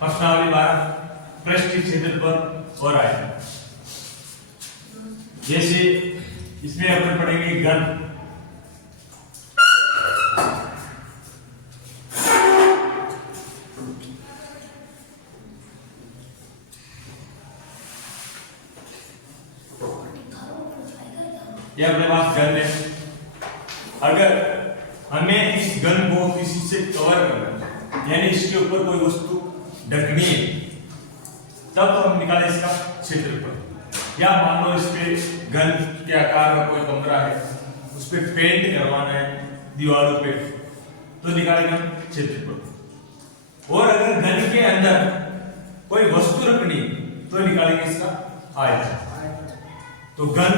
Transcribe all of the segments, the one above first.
प्रश्नावली 12 पृष्ठीय क्षेत्रफल और आयतन। जैसे इसमें अपन पढ़ेंगे घन, ये अपने पास घन है। अगर हमें इस घन को किसी से कवर करना है, यानी इसके ऊपर कोई वस्तु ढकनी है, तब तो हम निकालें इसका क्षेत्रफल। या मान लो इस पे घन के आकार का कोई कमरा है, उस पे पेंट करवाना है दीवारों पे, तो निकालेंगे हम क्षेत्रफल। और अगर घन के अंदर कोई वस्तु रखनी तो निकालेंगे इसका आयतन। तो घन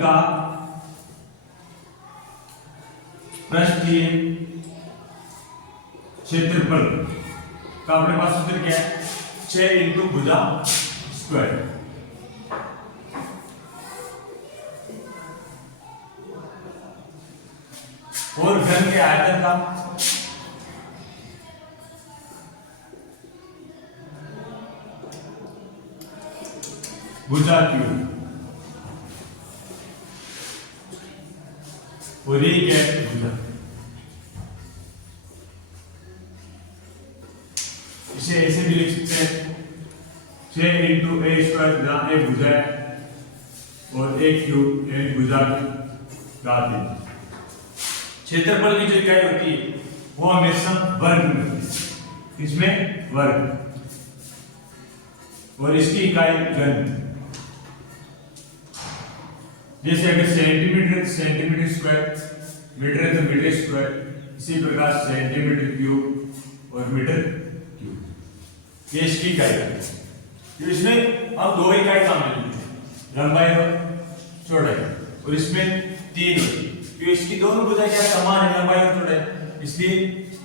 का पृष्ठीय क्षेत्रफल का अपने पास सूत्र क्या है? 6 इंटू भुजा स्क्वायर। और घन के आयतन का भुजा क्यूब। और ये क्या है? भुजा। इसे ऐसे भी लिख सकते हैं 6 इंटू ए स्क्वायर, जहां ए भुजा है और ए क्यूब ए भुजा की घात है। क्षेत्रफल की जो इकाई होती है वो हमेशा वर्ग में होती है, इसमें वर्ग, और इसकी इकाई घन। जैसे अगर सेंटीमीटर सेंटीमीटर स्क्वायर, मीटर है तो मीटर स्क्वायर, इसी प्रकार सेंटीमीटर क्यूब और मीटर क्यूब, ये इसकी इकाई है। तो इसमें अब दो इकाई शामिल हैं, लंबाई और चौड़ाई, और इसमें 3 होती है। तो इसकी दोनों भुजाएं क्या समान है, लंबाई और चौड़ाई, इसलिए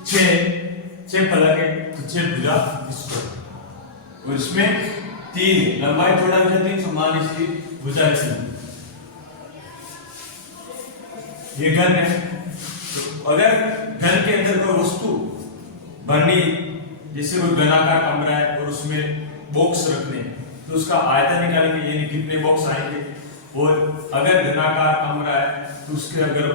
6 फलक है तो 6 भुजा स्क्वायर। और इसमें 3 लंबाई चौड़ाई 3 समान, इसलिए भुजा 3। ये घन है। तो अगर घन के अंदर कोई वस्तु भरनी, जैसे कोई घनाकार कमरा है और उसमें बॉक्स रखने, तो उसका आयतन निकालेंगे, यानी कितने बॉक्स आएंगे। और अगर घनाकार कमरा है तो उसके अगर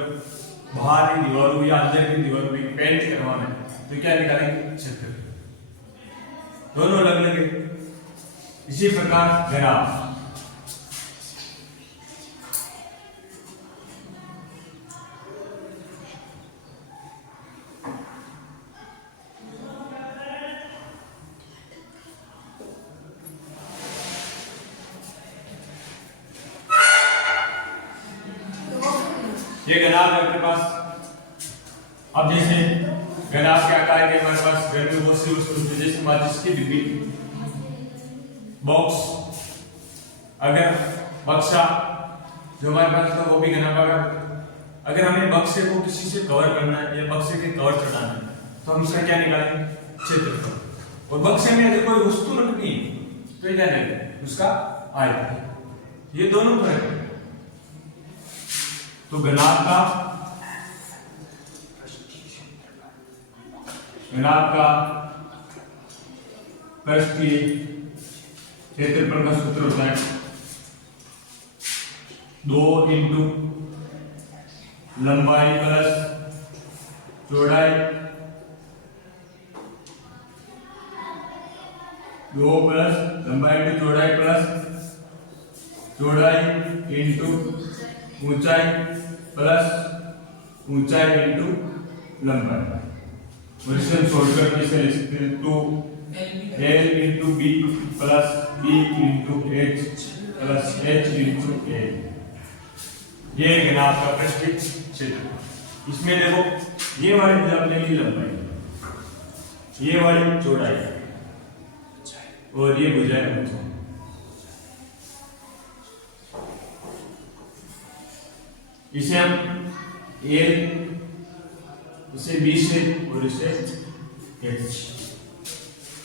बाहर की दीवारों या अंदर की दीवारों में पेंट करवाना है तो क्या निकालेंगे? क्षेत्रफल। दोनों अलग अलग है। इसी प्रकार घनाभ, ये घनाभ है अपने पास। अब जैसे घनाभ के आकार के हमारे पास घर में बहुत सी वस्तु होती है, जैसे माचिस की डिब्बी, बॉक्स, अगर बक्सा जो हमारे पास था वो भी घनाभ का। अगर हमें बक्से को किसी से कवर करना है या बक्से के कवर चढ़ाना है तो हम इसका क्या निकालेंगे? क्षेत्रफल। और बक्से में अगर कोई वस्तु रखनी है तो क्या निकालेंगे? उसका आयतन। ये दोनों फर्क है। तो घनाभ का पृष्ठीय क्षेत्रफल का सूत्र होता है 2 इंटू लंबाई प्लस चौड़ाई, 2 प्लस लंबाई इंटू चौड़ाई प्लस चौड़ाई इंटू ऊंचाई प्लस ऊंचाई इंटू लंबाई। और इसे हम शॉर्टकट कैसे लिख सकते हैं? 2l into B plus B into H plus H into A. ये घनाभ का पृष्ठीय क्षेत्रफल। इसमें देखो ये वाली भुजा अपनी लंबाई, ये वाली चौड़ाई और ये भुजा ऊंचाई। इसे हम एल, इसे बी से और इसे एच।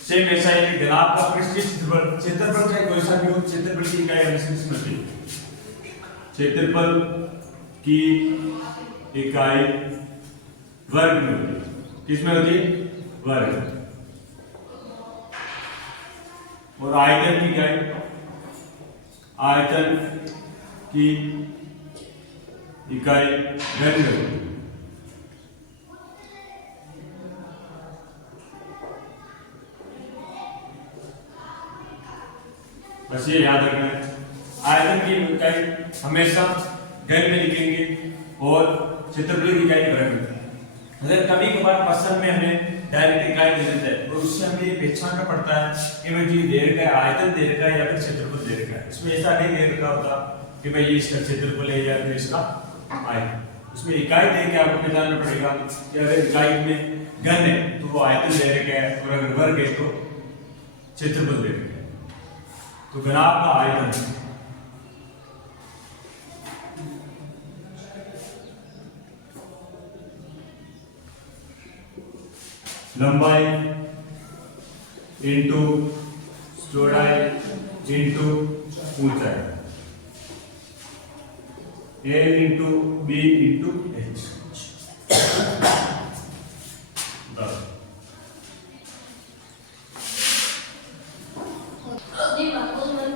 सेम ऐसा है कि घनाभ का पृष्ठीय क्षेत्रफल, क्षेत्रफल चाहे कोई सा भी हो, क्षेत्रफल की इकाई हमेशा इसमें होती है। क्षेत्रफल की इकाई वर्ग में होती है। किसमें होती है? वर्ग। और आयतन की क्या है? आयतन की इकाई घन होती है। बस ये याद रखना है, आयतन की इकाई हमेशा घन में लिखेंगे और क्षेत्रफल की इकाई वर्ग में। अगर कभी कभार क्वेश्चन में हमें डायरेक्ट इकाई दे देता है और उससे हमें ये पहचानना पड़ता है कि भाई जी दे रखा है आयतन दे रखा है या फिर क्षेत्रफल दे रखा है। इसमें ऐसा नहीं दे रखा होता कि भाई ये इसका क्षेत्रफल है या फिर इसका आयतन। उसमें इकाई दे के आपको पहचानना पड़ेगा कि अगर इकाई में घन है तो वो आयतन दे रखा है और अगर वर्ग है तो क्षेत्रफल दे रखा है। तो घनाभ का आयतन लंबाई इंटू चौड़ाई इंटू ऊंचाई, ए इंटू बी इंटू एच।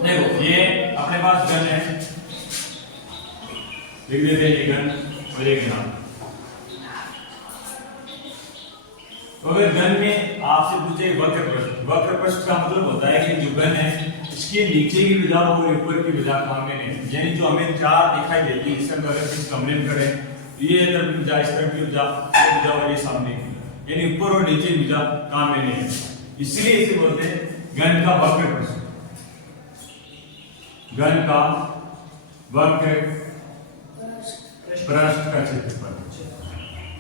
देखो ये अपने पास घन है, लिख देते हैं ये घन और ये घनाभ। तो अगर घन में आपसे पूछे वक्र पृष्ठ, वक्र पृष्ठ का मतलब होता है कि जो घन है इसके नीचे की भुजा और ऊपर की भुजा काम में नहीं, यानी जो हमें चार दिखाई देती है इसका अगर किसी कमरे करें ये इधर की भुजा, इस तरफ की भुजा, ये भुजा और ये सामने की, यानी ऊपर और नीचे की भुजा काम में नहीं है, इसलिए इसे बोलते हैं घन का वक्र पृष्ठ। घन का वक्र पृष्ठ का क्षेत्रफल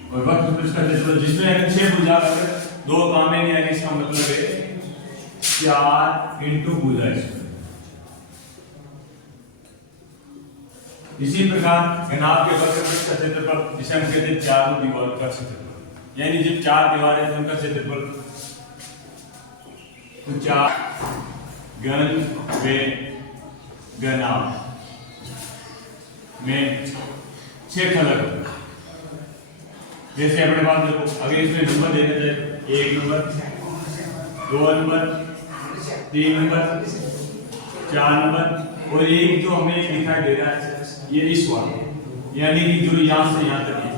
और वक्र पृष्ठ का क्षेत्रफल जिसमें अगर 6 भुजा अगर 2 काम में नहीं आएगी इसका मतलब है 4 इंटू भुजा। इसी प्रकार घनाभ के वक्र पृष्ठ का क्षेत्रफल जिसे हम कहते हैं चारों दीवारों का क्षेत्रफल, यानी जब 4 दीवारें हैं उनका क्षेत्रफल, तो 4 घन व घनाभ में 6 फलक होते हैं। जैसे अपने पास देखो अगर इसमें नंबर देने जाए 1 नंबर, 2 नंबर, 3 नंबर, 4 नंबर और एक जो हमें दिखाई दे रहा है ये इस वाला, यानी कि जो यहां से यहां तक है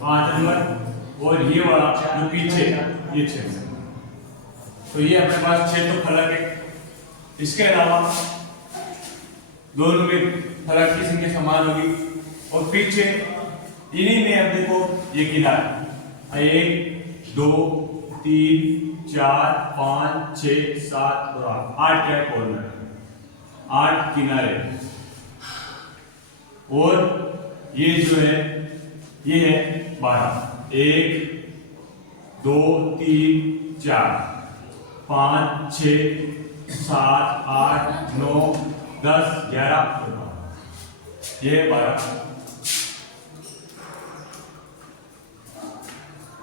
5 नंबर और ये वाला जो पीछे ये 6 नंबर। तो ये अपने पास 6 तो फलक है। इसके अलावा दोनों में फलक की संख्या समान होगी और पीछे इन्हीं में अब देखो ये किनारे 1 2 3 4 5 6 7 और 8 क्या कॉर्नर, 8 किनारे और ये जो है ये है 12, 1 2 3 4 5 6 7 8 9 10 11 ये 12।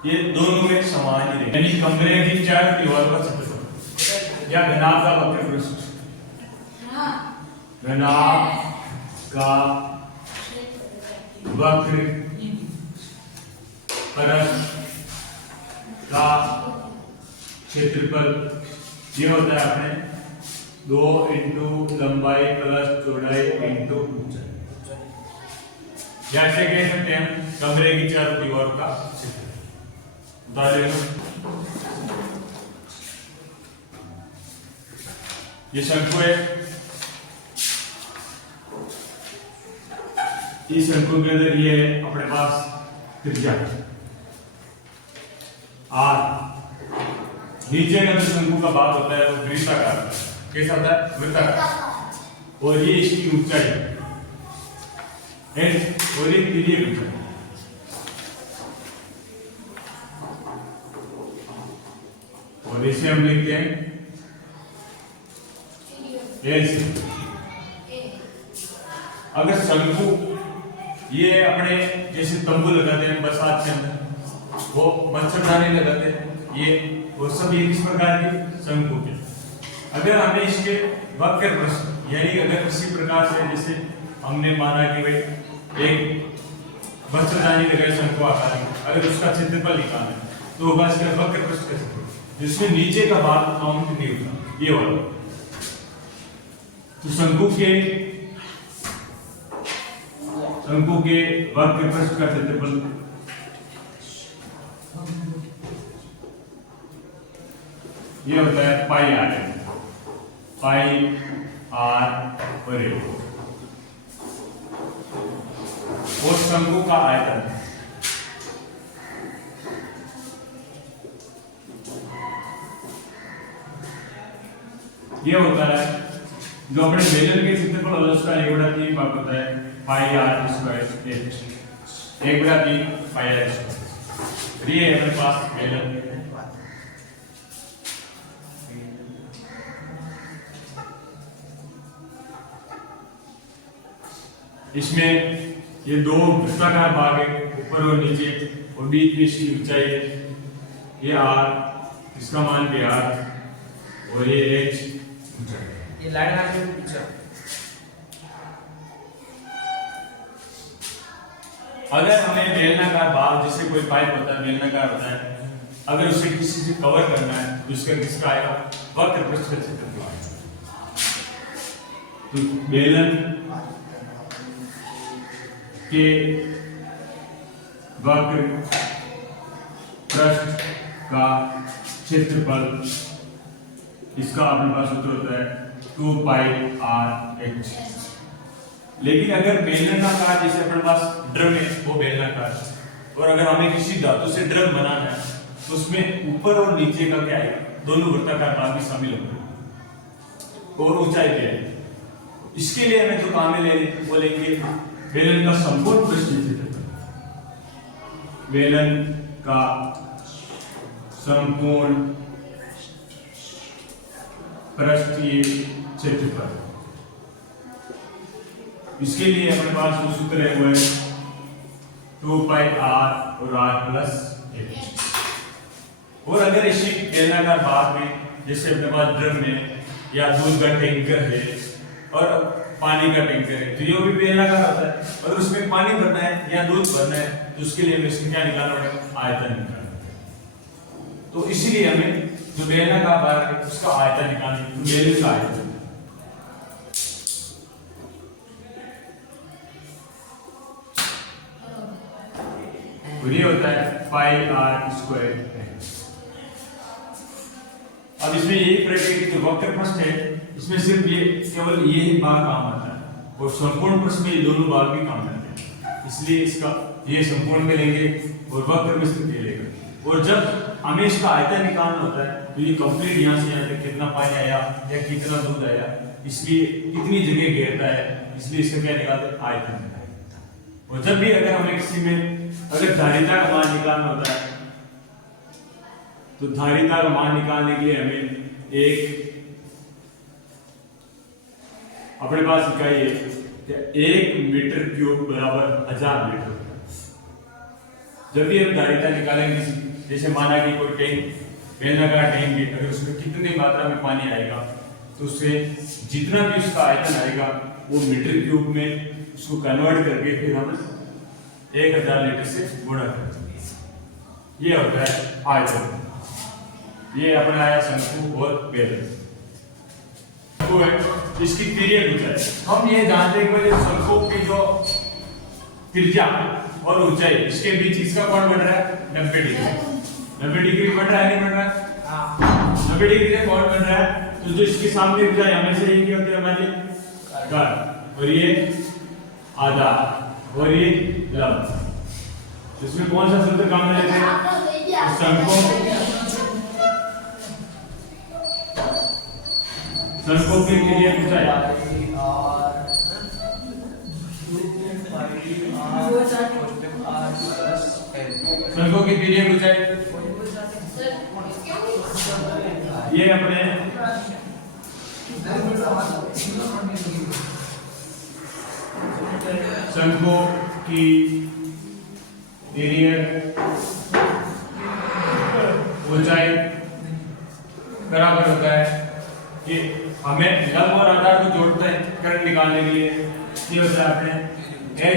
ये दोनों में समान ही रहेगा, यानी कमरे की 4 दीवारों का क्षेत्रफल या घनाभ का वक्र पृष्ठ, घनाभ का वक्र पृष्ठ का क्षेत्रफल ये होता है अपने 2 इंटू लंबाई प्लस चौड़ाई इंटू ऊंचाई, जैसे कह सकते हैं कमरे की 4 दीवारों का क्षेत्रफल। ये शंकु है, इस शंकु के अंदर ये है अपने पास त्रिज्या आर, नीचे का जो शंकु का भाग होता है वो वृत्ताकार, कैसा होता है वृत्ताकार, और ये इसकी ऊंचाई है और ये तिर्यक ऊंचाई। और इसे हम लिखते हैं ऐसे। अगर शंकु ये अपने जैसे तंबू लगाते हैं बरसात के अंदर, वो मच्छरदानी लगाते हैं, ये वो सब ये किस प्रकार के शंकु के। अगर हमें इसके वक्र पृष्ठ यानी अगर किसी प्रकार से जैसे हमने माना कि भाई एक मच्छरदानी लगाई शंकु आकार में, अगर उसका क्षेत्रफल निकालना है तो होगा इसका वक्र पृष्ठ का क्षेत्रफल, जिसमें नीचे का भाग काउंट नहीं होता, ये वाला। तो शंकु के वक्र पृष्ठ का क्षेत्रफल ये होता है पाई आर वर्ग, और शंकु का आयतन ये होता है जो अपने बेलन के क्षेत्रफल होता है उसका 1/3 भाग होता है pi R square H, 1/3 pi R square. ये अपने पास बेलन इसमें ये दो वृत्ताकार भाग है, ऊपर और नीचे, और बीच में इसकी ऊंचाई है, ये आर, इसका मान भी आर, और ये एच ऊंचाई। ये लाइन आ गई पीछे। अगर हमें बेलनाकार भाग, जैसे कोई पाइप होता है बेलनाकार होता है, अगर उसे किसी से कवर करना है तो उसका किसका आएगा, वक्र पृष्ठ का क्षेत्रफल आएगा। तो बेलन के वक्र पृष्ठ का क्षेत्रफल, इसका अपने पास सूत्र होता है 2 पाई आर एच। लेकिन अगर बेलनाकार, जैसे अपने पास ड्रम है वो बेलनाकार, और अगर हमें किसी धातु से ड्रम बनाना है तो उसमें ऊपर और नीचे का क्या है, दोनों वृत्ताकार भाग भी शामिल होंगे, और ऊंचाई क्या है। इसके लिए हमें जो काम ले वो लेंगे बेलन का संपूर्ण पृष्ठ क्षेत्रफल, बेलन का संपूर्ण पृष्ठीय क्षेत्रफल। इसके लिए हमारे पास जो सूत्र है वो है 2 पाई आर और आर प्लस एच। और अगर इसी बेलनाकार भाग में, जैसे अपने पास ड्रम है या दूध का टैंकर है और पानी का टैंकर है, तो ये भी बेलनाकार होता है। अगर उसमें पानी भरना है या दूध भरना है तो उसके लिए हमें इसमें क्या निकालना पड़ेगा, आयतन निकालना पड़ेगा। तो इसीलिए हमें जो बेलनाकार भाग है उसका आयतन निकालना है, बेलन का आयतन। और ये होता है पाई आर स्क्वायर। अब इसमें यही फर्क है कि जो वक्र पृष्ठ है इसमें सिर्फ ये केवल ये ही भाग काम आता है, और संपूर्ण पृष्ठ में ये दोनों भाग भी काम आते हैं। इसलिए इसका ये संपूर्ण में लेंगे और वक्र पृष्ठ में लेगा। और जब हमें इसका आयतन निकालना होता है तो ये कंप्लीट यहाँ से यहाँ तक कितना पानी आया या कितना दूध आया, इसलिए कितनी जगह घेरता है, इसलिए इसका क्या निकालते हैं, आयतन निकालते हैं। और जब भी अगर हमें किसी में अगर धारिता का मान निकालना होता है तो धारिता का मान निकालने के लिए हमें एक अपने पास इकाई है 1 मीटर क्यूब बराबर 1000 लीटर। जब भी हम धारिता निकालेंगे, जैसे माना कि कोई टैंक बेलनाकार टैंक है, अगर उसमें कितनी मात्रा में पानी आएगा तो उससे जितना भी उसका आयतन आएगा वो मीटर क्यूब में उसको कन्वर्ट करके फिर हम 1000 लीटर से गुणा करते हैं। ये होता है आयतन। ये अपना आया शंकु और बेलन। शंकु है, इसकी तिर्यक ऊंचाई हम ये जानते हैं कि शंकु की जो त्रिज्या और ऊंचाई, इसके बीच इसका कोण बन रहा है 90 डिग्री। 90 डिग्री बन रहा है, नहीं बन रहा है? 90 डिग्री से कोण बन रहा है। तो जो इसके सामने ऊंचाई हमेशा ये क्या होती है हमारी, और ये आधा, और ये लंब। इसमें कौन सा सूत्र काम में लेते हैं, शंकु की तिर्यक ऊंचाई, शंकु की तिर्यक ऊंचाई ये अपने शंकु की तिर्यक ऊंचाई बराबर होता है कि हमें लंब और आधार को जोड़ते हैं करंट निकालने के लिए, ये होता है अपने h²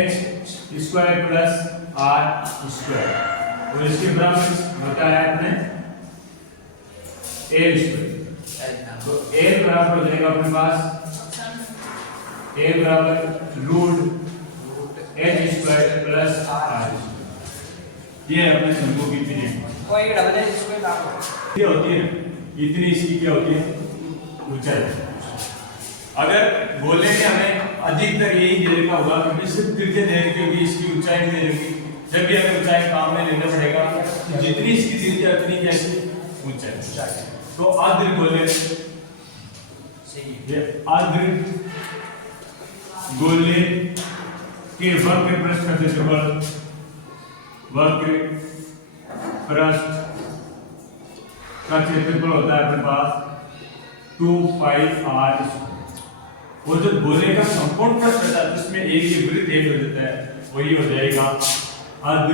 + r²। और इसके बराबर होता है अपने a स्क्वायर। तो a बराबर हो जाएगा अपने पास a बराबर root h square plus r। ये है अपने शंकु की पीरियड। कोई डबल एच स्क्वायर लागू क्या होती है इतनी, इसकी क्या होती है ऊंचाई। अगर गोले में हमें अधिकतर यही दे रखा होगा क्योंकि सिर्फ त्रिज्या दे रखी होगी, इसकी ऊंचाई दे रखी। जब भी हमें ऊंचाई काम में लेना पड़ेगा तो जितनी इसकी त्रिज्या उतनी कैसी ऊंचाई। तो अर्ध गोले ये अर्ध गोले के वक्र पृष्ठ का क्षेत्रफल, वक्र पृष्ठ का क्षेत्रफल होता है अपने पास 2 पाई r। और जो गोले का संपूर्ण पृष्ठ होता है उसमें एक के विपरीत एक हो जाता है, वही हो जाएगा अर्ध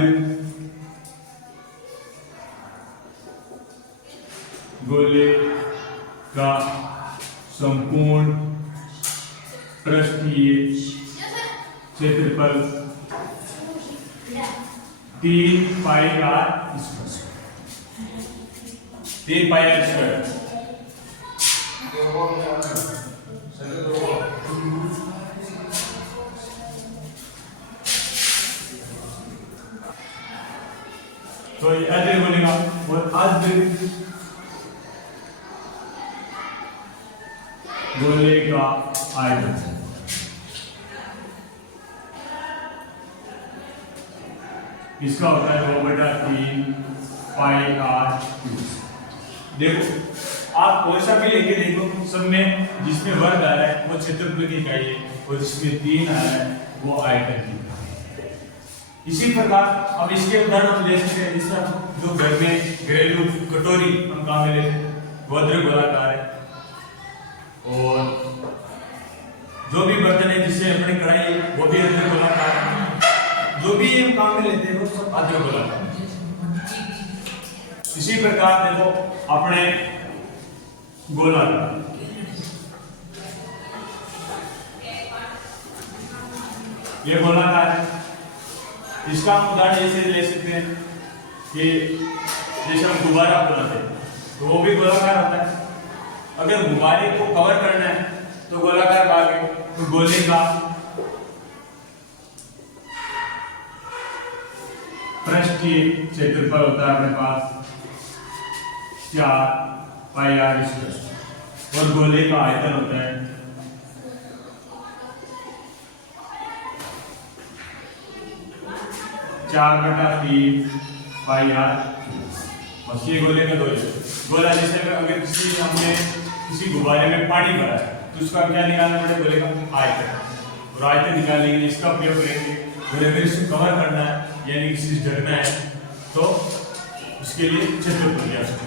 गोले का संपूर्ण पृष्ठीय क्षेत्रफल 3 पाई r स्क्वायर। 3 पाई r स्क्वायर। तो ये अर्ध बोलेगा और अर्ध गोले का आयतन इसका होता है 2/3 पाई r क्यूब। देखो आप कोई सा भी लेके देखो, सब में जिसमें वर्ग आ रहा है वो क्षेत्रफल की इकाई है और जिसमें 3 आ रहा है वो आयतन की। इसी प्रकार अब इसके उदाहरण हम ले सकते हैं, जिसमें जो घर में घरेलू कटोरी हम काम में लेते हैं वो अर्ध गोलाकार है, और जो भी बर्तन है जिससे अपनी कढ़ाई है वो भी अर्ध गोलाकार है। जो भी हम काम में लेते हैं वो सब अर्ध गोलाकार है। इसी प्रकार देखो अपने गोलाकार, ये गोलाकार है। इसका हम उदाहरण ऐसे ले सकते हैं कि जैसे हम गुब्बारा बनाते हैं तो वो भी गोलाकार होता है। अगर गुब्बारे को कवर करना है तो गोलाकार भाग है, तो गोले का पृष्ठीय क्षेत्रफल होता है अपने पास 4 पाई r स्क्वायर और गोले का आयतन होता है 4/3 पाई r। बस ये गोले का गोला। जैसे अगर हमने किसी गुब्बारे में पानी भरा है तो उसका क्या निकालना पड़ेगा, गोले का आयतन, और आयतन निकालने के लिए इसका उपयोग करेंगे। और अगर इसको कवर करना है यानी किसी से ढकना है तो उसके लिए क्षेत्रफल की आवश्यकता